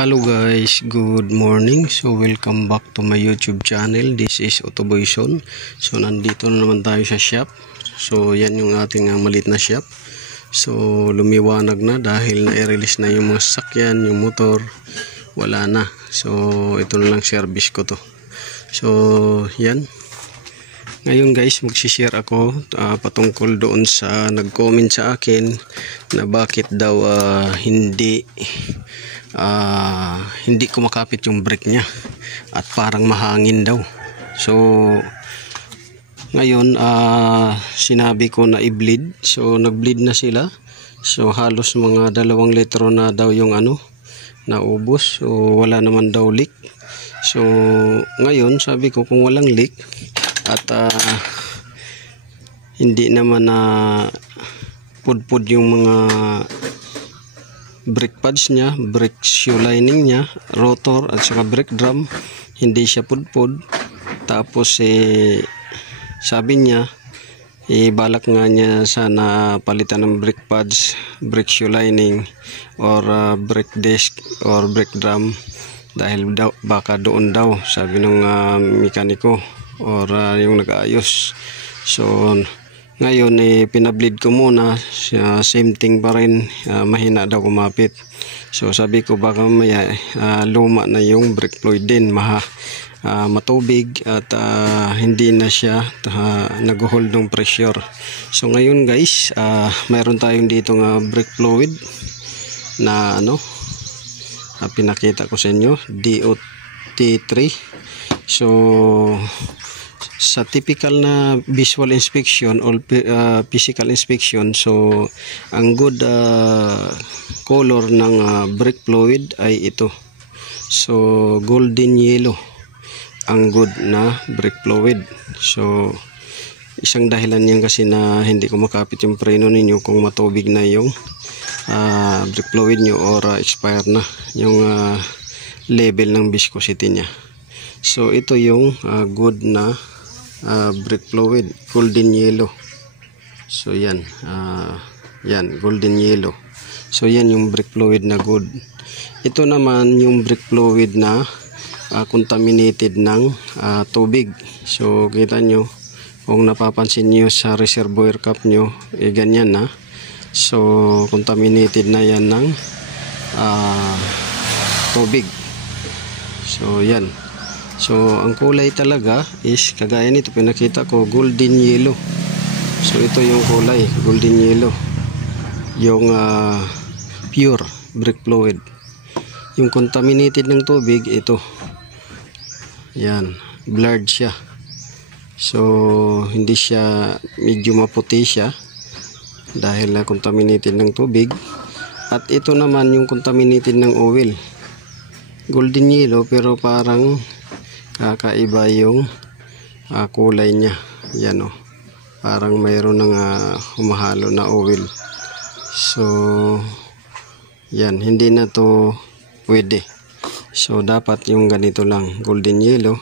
Hello guys, good morning. So welcome back to my YouTube channel. This is Autoboyson. So nandito na naman tayo sa shop. So yan yung ating maliit na shop. So lumiwanag na dahil na-release na yung mga sasakyan, yung motor. Wala na. So ito na lang service ko to. So yan. Ngayon guys, magsishare ako patungkol doon sa nag-comment sa akin na bakit daw hindi kumakapit yung brake niya at parang mahangin daw. So ngayon sinabi ko na i-bleed. So nag-bleed na sila. So halos mga 2 litro na daw yung naubos. So wala naman daw leak. So ngayon sabi ko kung walang leak at hindi naman pudpud yung mga brake pads niya, brake shoe lining niya, rotor at saka brake drum, hindi siya pudpud. Tapos sabi niya balak nga niya sana palitan ng brake pads, brake shoe lining or brake disc or brake drum dahil daw, baka doon daw sabi ng mekaniko or yung nag-aayos. So ngayon pinableed ko muna, same thing pa rin, mahina daw kumapit. So sabi ko baka maya luma na yung brake fluid din, matubig at hindi na siya nag-hold ng pressure. So ngayon guys, mayroon tayong dito brake fluid na pinakita ko sa inyo, DOT3. So sa typical na visual inspection or physical inspection, so ang good color ng brake fluid ay ito. So golden yellow ang good na brake fluid. So isang dahilan yan kasi na hindi kumakapit yung preno ninyo kung matubig na yung brake fluid nyo or expire na yung level ng viscosity nya. So ito yung good na brake fluid, golden yellow. So yan, yan golden yellow. So yan yung brake fluid na good. Ito naman yung brake fluid na contaminated ng tubig. So kita nyo, kung napapansin nyo sa reservoir cap nyo, ganyan na. So contaminated na yan ng tubig. So yan. So ang kulay talaga is kagaya nito pinakita ko, golden yellow. So ito yung kulay, golden yellow. Yung pure brake fluid. Yung contaminated ng tubig, ito. Yan, blurred siya. So hindi siya, medyo maputi siya dahil contaminated ng tubig. At ito naman yung contaminated ng oil. Golden yellow pero parang kakaiba yung kulay niya. Yan parang mayroon ng humahalo na oil. So yan, hindi na to pwede. So dapat yung ganito lang, golden yellow.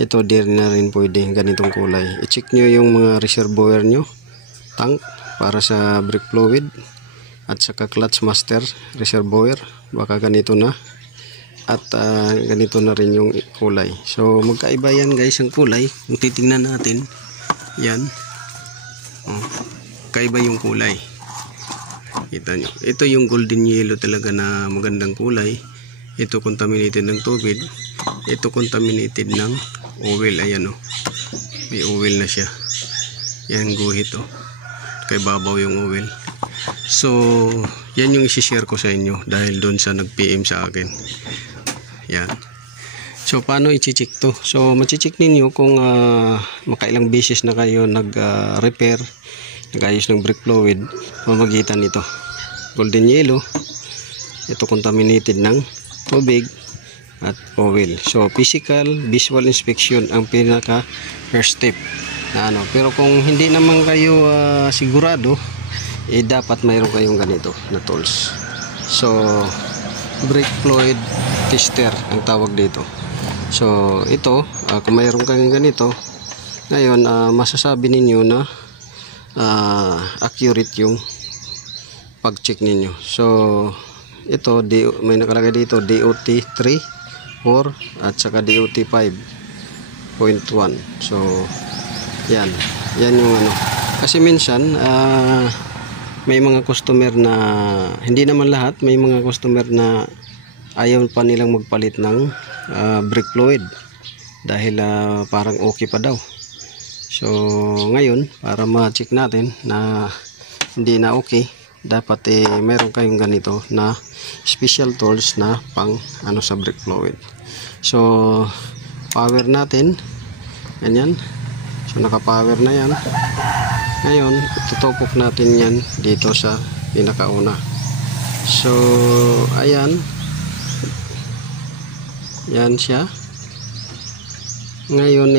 Ito din na rin pwede ganitong kulay. I-check nyo yung mga reservoir nyo, tank para sa brake fluid at saka clutch master reservoir, baka ganito na. At ganito na rin yung kulay. So magkaiba yan guys ang kulay. Kung titingnan natin, yan, kaiba yung kulay. Kita nyo, ito yung golden yellow talaga na magandang kulay. Ito contaminated ng tubig, ito contaminated ng oil. Ayan may oil na siya. Yan guhit kay babaw yung oil. So yan yung isi-share ko sa inyo dahil doon sa nag-PM sa akin. Yan. So paano i-check to? So ma-check ninyo kung makailang beses na kayo nag-repair, nag-ayos ng brake fluid, pamagitan nito. Golden yellow, ito contaminated ng tubig at oil. So physical visual inspection ang pinaka first step na pero kung hindi naman kayo sigurado, dapat mayroon kayong ganito na tools. So brake fluid tester ang tawag dito. So ito, kung mayroon kayong ganito, ngayon masasabi ninyo na accurate yung pag-check ninyo. So ito may nakalagay dito DOT 3, 4 at saka DOT 5.1. So yan yung ano, kasi minsan may mga customer na, hindi naman lahat, may mga customer na ayaw pa nilang magpalit ng brake fluid dahil parang okay pa daw. So ngayon, para ma-check natin na hindi na okay, dapat meron kayong ganito na special tools na pang ano sa brake fluid. So power natin, ganyan. So naka-power na yan. Ngayon, tutupok natin yan dito sa pinakauna. So ayan, yan siya. Ngayon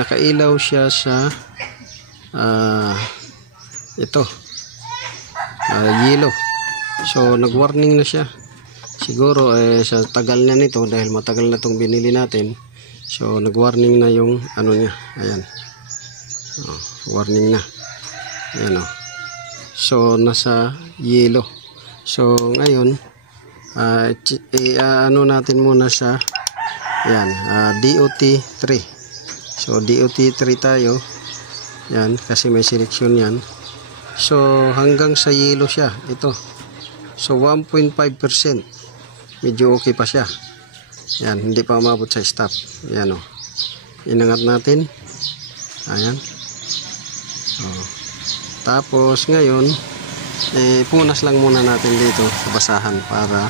nakailaw siya sa ito yellow. So nag-warning na siya. Siguro sa tagal na nito, dahil matagal na tong binili natin, so nag-warning na yung ano niya. Ayan, warning na. Ayan, so nasa yellow. So ngayon ano natin muna sa yan, DOT 3. So DOT 3 tayo. Yan, kasi may selection yan. So hanggang sa yellow siya ito. So 1.5%, medyo okay pa siya. Yan, hindi pa umabot sa stop. Yan, inangat natin. Ayan. Tapos ngayon punas lang muna natin dito sa basahan para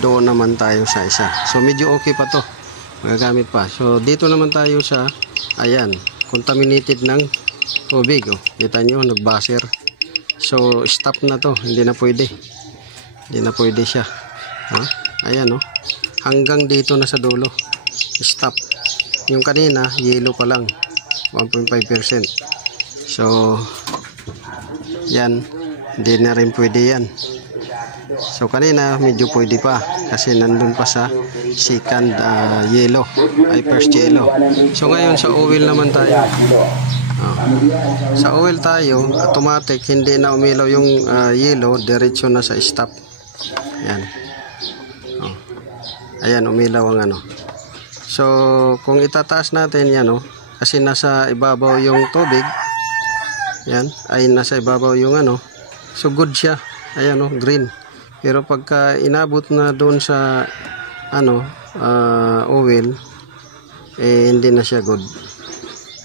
doon naman tayo sa isa. So medyo okay pa to, magagamit pa. So dito naman tayo sa, ayan, contaminated ng tubig. Kita nyo, nagbaser. So stop na to, hindi na pwede siya. Ayan, hanggang dito na sa dulo, stop. Yung kanina yellow pa lang, 1.5%. so yan, hindi na rin pwede yan. So kanina medyo pwede pa kasi nandun pa sa second yellow, ay first yellow. So ngayon sa oil naman tayo. Sa oil tayo, automatic, hindi na umilaw yung yellow, diretso na sa stop. Yan. Ayan, umilaw ang ano. So kung itataas natin yan, kasi nasa ibabaw yung tubig. Yan, ay nasa ibabaw yung ano. So good siya. Ayan, green. Pero pagka inabot na doon sa ano, oil, hindi na siya good.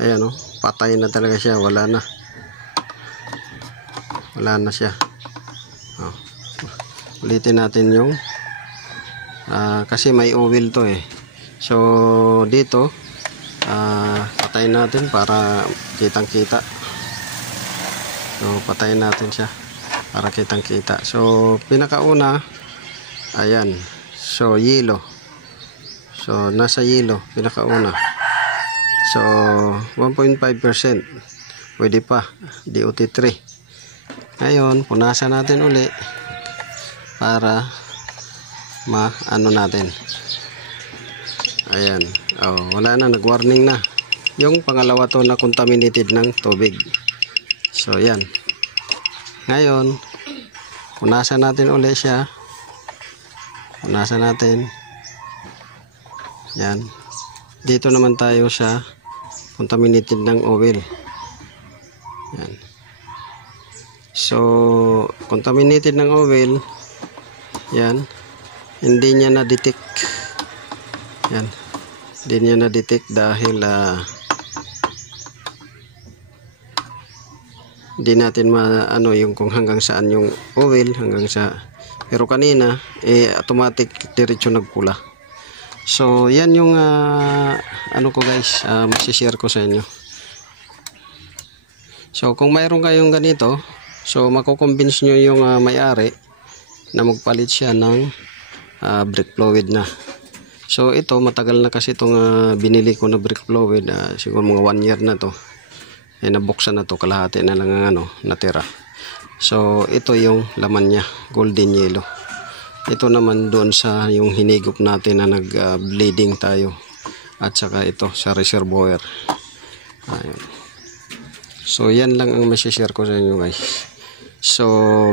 Ayan, patay na talaga siya, wala na siya. Ulitin natin yung kasi may oil to so dito patayin natin para kitang kita. So patayin natin siya para kitang kita. So pinakauna, ayan, so yellow. So nasa yellow pinakauna. So 1.5%, pwede pa, DOT 3. Ngayon punasan natin uli para maano natin. Ayan, wala na, nag-warning na. Yung pangalawa to na contaminated ng tubig. So yan. Ngayon punasan natin uli siya. Punasan natin. Yan. Dito naman tayo sa contaminated ng oil. Yan. So contaminated ng oil, yan, hindi niya na-detect. Yan, hindi niya na-detect dahil hindi natin maano yung kung hanggang saan yung oil, hanggang sa, pero kanina automatic diretso nagpula. So yan yung ano ko guys, masishare ko sa inyo. So kung mayroon kayong ganito, so makukonvince nyo yung may-ari na magpalit siya ng brake fluid na. So ito, matagal na kasi itong binili ko na brake fluid, siguro mga 1 year na to. Nabuksan na to, kalahati na lang ang ano, natira. So ito yung laman niya, golden yellow. Ito naman doon sa yung hinigop natin na nag-bleeding tayo. At saka ito sa reservoir. Ayun. So yan lang ang masishare ko sa inyo guys. So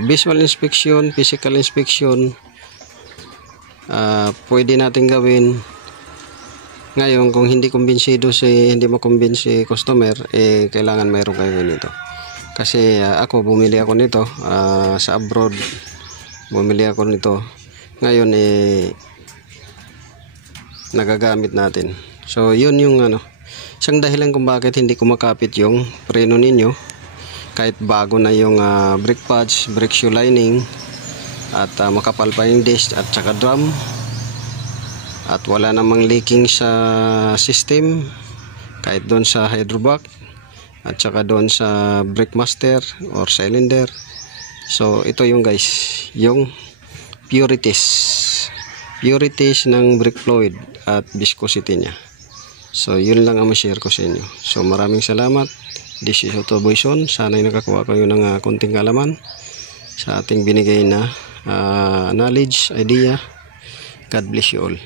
visual inspection, physical inspection, pwede natin gawin ngayon. Kung hindi mo convince si customer, kailangan mayroon kayo ganito. Kasi ako bumili ako nito sa abroad, bumili ako nito ngayon, nagagamit natin. So yun yung isang dahilan kung bakit hindi kumakapit yung preno ninyo kahit bago na yung brake pads, brake shoe lining, at makapal pa yung disc at saka drum, at wala namang leaking sa system kahit doon sa hydrovac at saka doon sa brake master or cylinder. So ito yung guys, yung purities ng brake fluid at viscosity nya. So yun lang ang ma-share ko sa inyo. So maraming salamat. This is Auto Boy Son. Sana'y nakakuha kayo ng konting kalaman sa ating binigay na knowledge, idea. God bless you all.